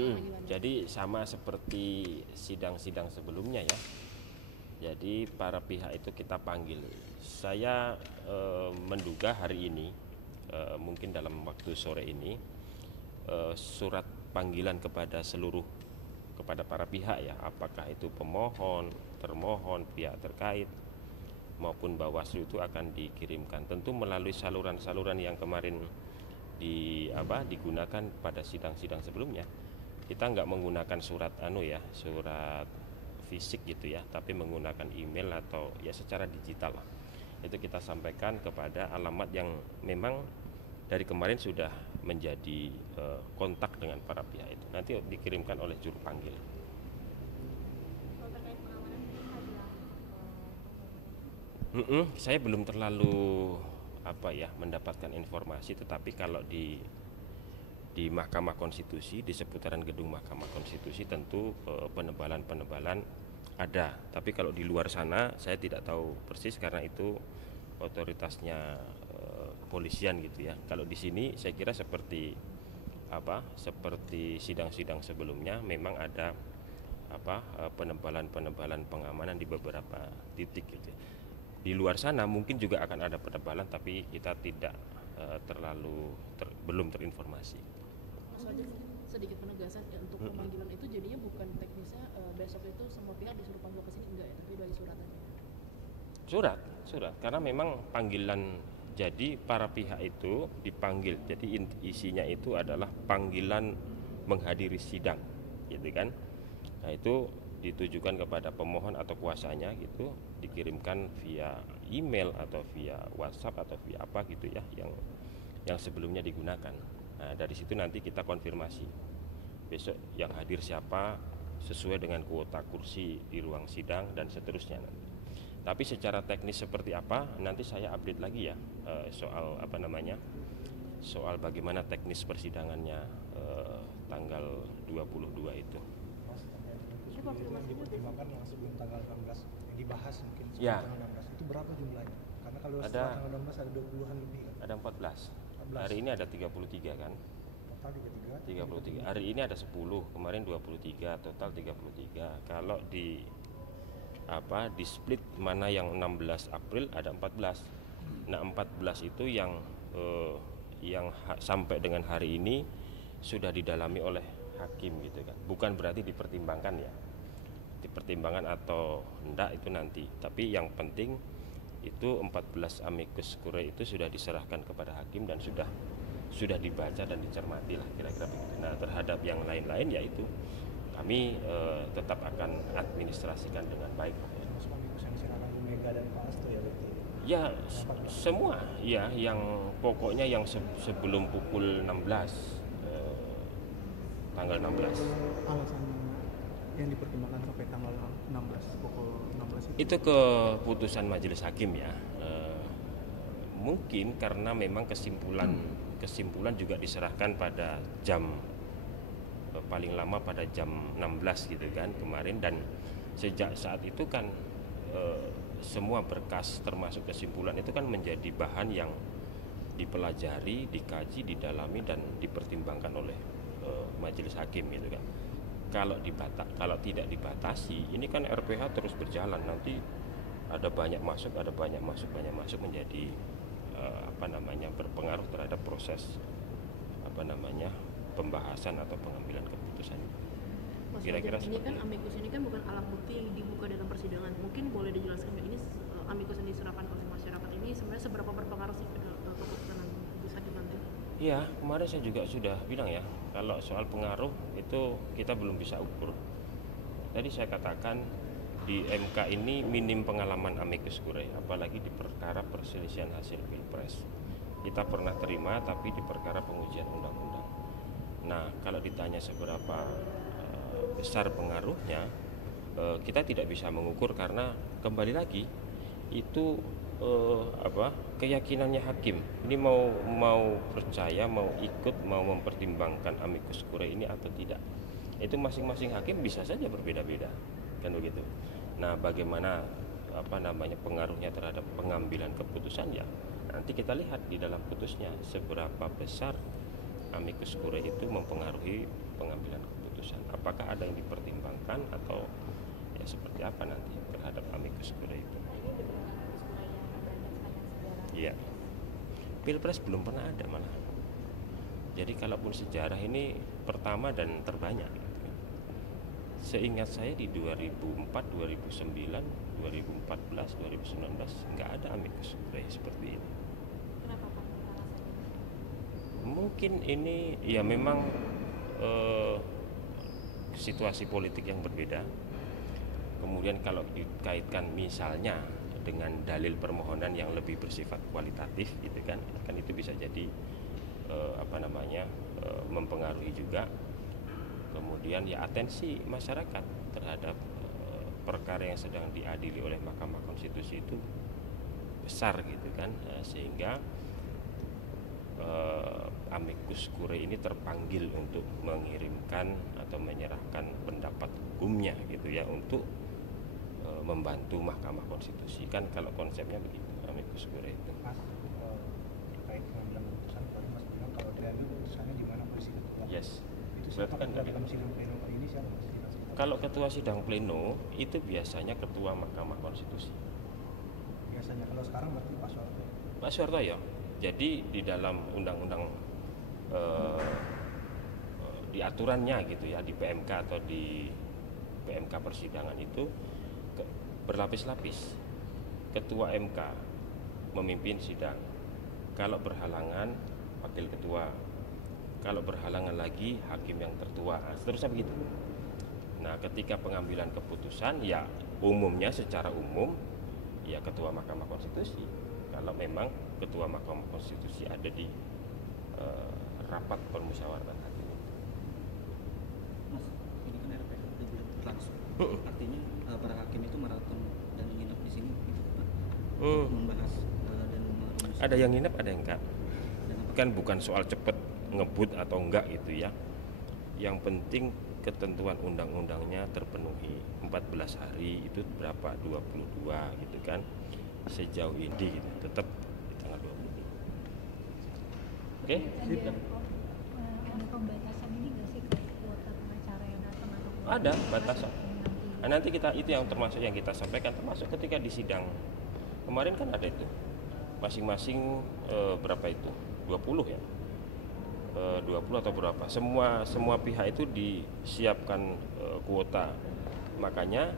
Gimana? Jadi sama seperti sidang-sidang sebelumnya ya. Jadi para pihak itu kita panggil. Saya menduga hari ini, mungkin dalam waktu sore ini, surat panggilan kepada para pihak ya, apakah itu pemohon, termohon, pihak terkait maupun Bawaslu itu akan dikirimkan. Tentu melalui saluran-saluran yang kemarin digunakan pada sidang-sidang sebelumnya. Kita nggak menggunakan surat surat fisik gitu ya, tapi menggunakan email atau ya secara digital lah. Itu kita sampaikan kepada alamat yang memang dari kemarin sudah menjadi kontak dengan para pihak itu. Nanti dikirimkan oleh juru panggil. Kalau terkait pengamanan mungkin Saya belum terlalu mendapatkan informasi, tetapi kalau di Mahkamah Konstitusi, di seputaran gedung Mahkamah Konstitusi tentu penebalan ada. Tapi kalau di luar sana saya tidak tahu persis karena itu otoritasnya kepolisian gitu ya. Kalau di sini saya kira seperti sidang-sidang sebelumnya memang ada penebalan pengamanan di beberapa titik gitu. Di luar sana mungkin juga akan ada penebalan, tapi kita tidak belum terinformasi. Mas Fajar, sedikit penegasan ya, untuk pemanggilan itu jadinya bukan teknisnya besok itu semua pihak disuruh panggil ke sini enggak ya, tapi dari surat aja. Surat karena memang panggilan, jadi para pihak itu dipanggil. Jadi isinya itu adalah panggilan menghadiri sidang gitu kan. Nah, itu ditujukan kepada pemohon atau kuasanya gitu, dikirimkan via email atau via WhatsApp atau via apa gitu ya yang sebelumnya digunakan. Nah, dari situ nanti kita konfirmasi besok yang hadir siapa sesuai dengan kuota kursi di ruang sidang dan seterusnya nanti. Tapi secara teknis seperti apa nanti saya update lagi ya, soal bagaimana teknis persidangannya tanggal 22 itu. konfirmasi dipertimbangkan yang sebelum tanggal 16 yang dibahas mungkin sebelum Ya. tanggal 16 itu berapa jumlahnya? Karena kalau Ada- setelah tanggal 16 ada 20-an lebih kan? Ada 14. 14. Hari ini ada 33 kan? Total 33. 33. Hari ini ada 10, kemarin 23, total 33. Kalau di split mana yang 16 April ada 14. Nah, 14 itu yang sampai dengan hari ini sudah didalami oleh hakim gitu kan. Bukan berarti dipertimbangkan ya. Dipertimbangkan atau enggak itu nanti. Tapi yang penting itu 14 amicus curiae itu sudah diserahkan kepada hakim dan sudah dibaca dan dicermati lah kira-kira begitu. Nah, terhadap yang lain-lain yaitu kami tetap akan administrasikan dengan baik. Semua amicus yang diserahkan Bu Mega dan Pak Hasto ya berarti. Ya semua ya, yang pokoknya yang sebelum pukul 16 tanggal 16 Alasan yang dipertimbangkan sampai tanggal 16 pukul 16 itu keputusan majelis hakim ya. Mungkin karena memang kesimpulan juga diserahkan pada jam paling lama pada jam 16 gitu kan kemarin, dan sejak saat itu kan semua berkas termasuk kesimpulan itu kan menjadi bahan yang dipelajari, dikaji, didalami dan dipertimbangkan oleh majelis hakim gitu kan. Kalau tidak dibatasi, ini kan RPH terus berjalan, nanti ada banyak masuk menjadi berpengaruh terhadap proses pembahasan atau pengambilan keputusan. Mas Kira-kira Fajar, ini seperti kan itu. amicus ini kan bukan alat bukti yang dibuka dalam persidangan. Mungkin boleh dijelaskan nggak ini amicus yang diserahkan oleh masyarakat ini sebenarnya seberapa berpengaruh sih ke keputusan majelis hakim nanti? Iya, kemarin saya juga sudah bilang ya, kalau soal pengaruh itu kita belum bisa ukur. Tadi saya katakan di MK ini minim pengalaman amicus curiae, apalagi di perkara perselisihan hasil pilpres. Kita pernah terima, tapi di perkara pengujian undang-undang. Nah, kalau ditanya seberapa besar pengaruhnya, kita tidak bisa mengukur karena kembali lagi itu keyakinannya hakim. Ini mau percaya, mau ikut, mau mempertimbangkan amicus curiae ini atau tidak. Itu masing-masing hakim bisa saja berbeda-beda, kan begitu. Nah, bagaimana pengaruhnya terhadap pengambilan keputusan ya nanti kita lihat di dalam putusnya seberapa besar amicus curiae itu mempengaruhi pengambilan keputusan. keputusan. Apakah ada yang dipertimbangkan atau ya seperti apa nanti terhadap amicus curiae itu? Nah, ini udah pernah amicus curiae yang berdasarkan sejarah. Iya. Pilpres belum pernah ada malah. Jadi kalaupun sejarah ini pertama dan terbanyak. Gitu. Seingat saya di 2004, 2009, 2014, 2019 nggak ada amicus curiae seperti ini. Kenapa Pak alasannya? Mungkin ini ya memang situasi politik yang berbeda. Kemudian kalau dikaitkan misalnya dengan dalil permohonan yang lebih bersifat kualitatif gitu kan itu bisa jadi mempengaruhi juga. Kemudian ya atensi masyarakat terhadap perkara yang sedang diadili oleh Mahkamah Konstitusi itu besar gitu kan, sehingga amicus curiae ini terpanggil untuk mengirimkan atau menyerahkan pendapat hukumnya gitu ya untuk membantu Mahkamah Konstitusi. Kan kalau konsepnya begitu amicus curiae itu. Mas, terkait pengambilan keputusan, tadi Mas bilang kalau diambil keputusannya di mana posisi ketua. Yes. Itu Berarti siapa kan dalam sidang pleno kali ini siapa Mas? kalau ketua sidang pleno itu biasanya ketua Mahkamah Konstitusi. Biasanya kalau sekarang berarti Pak Soeharto. Pak Soeharto. Jadi di dalam undang-undang di aturannya gitu ya, di PMK atau di PMK persidangan itu berlapis-lapis. Ketua MK memimpin sidang. Kalau berhalangan wakil ketua. Kalau berhalangan lagi hakim yang tertua. Seterusnya begitu. Nah, ketika pengambilan keputusan ya umumnya secara umum ya ketua Mahkamah Konstitusi. Kalau memang ketua Mahkamah Konstitusi ada di rapat permusyawaratan hakim. Mas, ini kan RPH udah berlangsung. Artinya para hakim itu maraton dan nginep di sini gitu Pak. Membahas dan merumuskan. Ada yang nginep, ada yang enggak. Dan apa? Kan bukan soal cepet ngebut atau enggak gitu ya. Yang penting ketentuan undang-undangnya terpenuhi. 14 hari itu berapa? 22 gitu kan. Sejauh ini gitu, tetap di tanggal 22. Oke? Ada pembatasan ini nggak sih kayak kuota pengacara yang datang atau kuota Ada yang batasan. masuk yang nanti? Nah, nanti kita itu yang termasuk yang kita sampaikan termasuk ketika di sidang. Kemarin kan ada itu. Masing-masing berapa itu? 20 ya. 20 atau berapa? Semua pihak itu disiapkan kuota. Makanya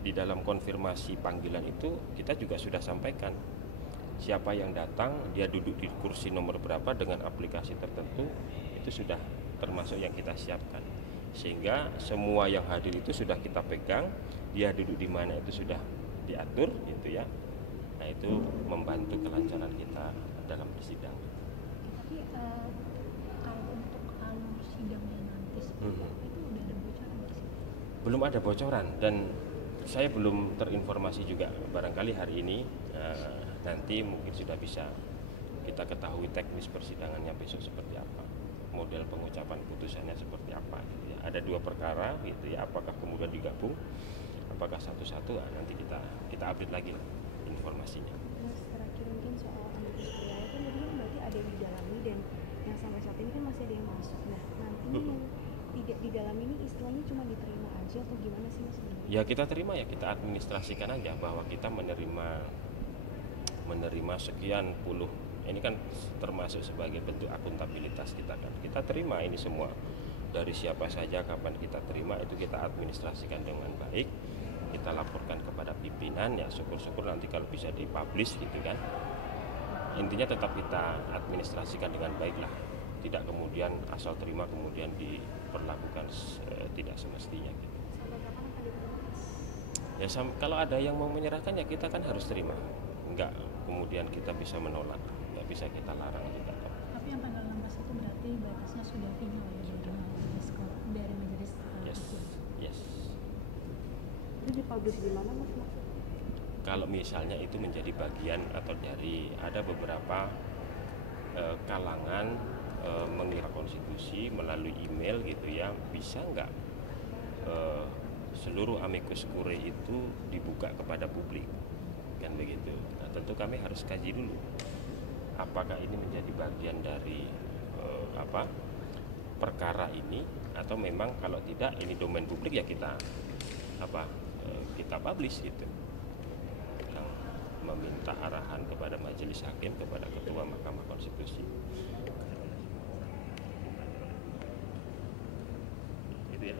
di dalam konfirmasi panggilan itu kita juga sudah sampaikan siapa yang datang, dia duduk di kursi nomor berapa dengan aplikasi tertentu, itu sudah termasuk yang kita siapkan. Sehingga semua yang hadir itu sudah kita pegang, dia duduk di mana itu sudah diatur gitu ya. Nah, itu membantu kelancaran kita dalam bersidang. Tapi kalau untuk alur sidangnya nanti seperti apa itu udah ada bocoran nggak sih? Belum ada bocoran dan saya belum terinformasi juga. Barangkali hari ini nanti mungkin sudah bisa kita ketahui teknis persidangannya besok seperti apa, model pengucapan putusannya seperti apa gitu ya. Ada 2 perkara gitu ya, apakah kemudian digabung, apakah satu-satu, nanti kita update lagi informasinya. Mas, terakhir mungkin soal amicus curiae kan tadi kan berarti ada yang didalami dan yang sampai saat ini kan masih ada yang masuk. Nah, nantinya yang tidak didalami ini istilahnya cuma diterima aja atau gimana sih Mas sebenarnya? Ya kita terima, ya kita administrasikan aja bahwa kita menerima sekian puluh. Ini kan termasuk sebagai bentuk akuntabilitas kita kan. Kita terima ini semua dari siapa saja, kapan kita terima, itu kita administrasikan dengan baik. Kita laporkan kepada pimpinan, ya syukur-syukur nanti kalau bisa dipublish gitu kan. Intinya tetap kita administrasikan dengan baik lah. Tidak kemudian asal terima kemudian diperlakukan tidak semestinya gitu. Sampai kapan akan diterima Mas? Ya kalau ada yang mau menyerahkan ya kita kan harus terima. Enggak kemudian kita bisa menolak, enggak bisa kita larang juga. Tapi yang tanggal 16 itu berarti batasnya sudah final ya dari majelis Yes. hakim. Yes. Itu dipublish di mana Mas? Kalau misalnya itu menjadi bagian atau dari ada beberapa kalangan mengira konstitusi melalui email gitu ya, bisa nggak seluruh amicus curiae itu dibuka kepada publik kan begitu. Nah, tentu kami harus kaji dulu apakah ini menjadi bagian dari perkara ini, atau memang kalau tidak ini domain publik ya kita kita publish gitu. Nah, meminta arahan kepada majelis hakim, kepada ketua Mahkamah Konstitusi. Gitu ya.